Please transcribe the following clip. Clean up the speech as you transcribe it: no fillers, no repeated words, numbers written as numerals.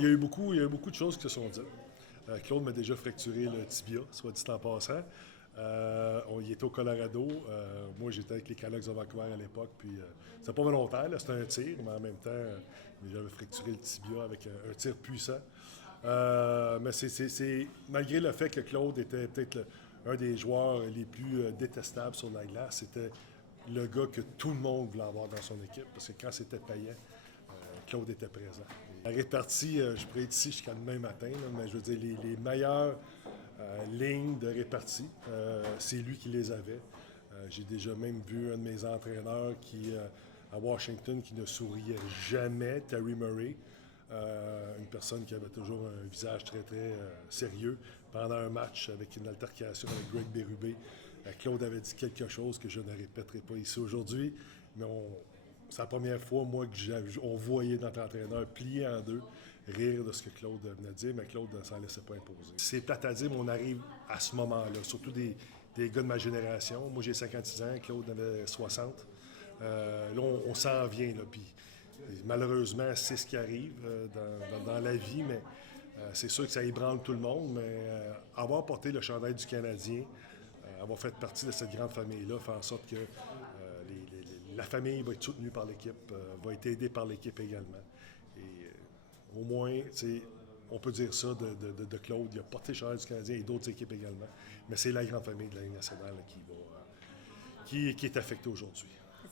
Il y a eu beaucoup de choses qui se sont dites. Claude m'a déjà fracturé le tibia, soit dit en passant. On y était au Colorado. Moi, j'étais avec les Canucks de Vancouver à l'époque. Puis, c'était pas volontaire, là, c'était un tir, mais en même temps, j'avais fracturé le tibia avec un tir puissant. Mais malgré le fait que Claude était peut-être un des joueurs les plus détestables sur la glace, c'était le gars que tout le monde voulait avoir dans son équipe. Parce que quand c'était payant, Claude était présent. La répartie, je pourrais être ici jusqu'à demain matin, là, mais je veux dire, les meilleures lignes de répartie, c'est lui qui les avait. J'ai déjà même vu un de mes entraîneurs à Washington qui ne souriait jamais, Terry Murray, une personne qui avait toujours un visage très, très sérieux. Pendant un match avec une altercation avec Greg Berube, Claude avait dit quelque chose que je ne répéterai pas ici aujourd'hui, mais c'est la première fois, moi, on voyait notre entraîneur plier en deux, rire de ce que Claude venait de dire, mais Claude ne s'en laissait pas imposer. C'est plate à dire, mais on arrive à ce moment-là, surtout des gars de ma génération. Moi, j'ai 56 ans, Claude en avait 60. Là, on s'en vient, là, puis malheureusement, c'est ce qui arrive dans la vie, mais c'est sûr que ça ébranle tout le monde, mais avoir porté le chandail du Canadien, avoir fait partie de cette grande famille-là, fait en sorte que la famille va être soutenue par l'équipe, va être aidée par l'équipe également. Et au moins, on peut dire ça de Claude. Il a porté le chandail du Canadien et d'autres équipes également. Mais c'est la grande famille de la Ligue nationale qui est affectée aujourd'hui.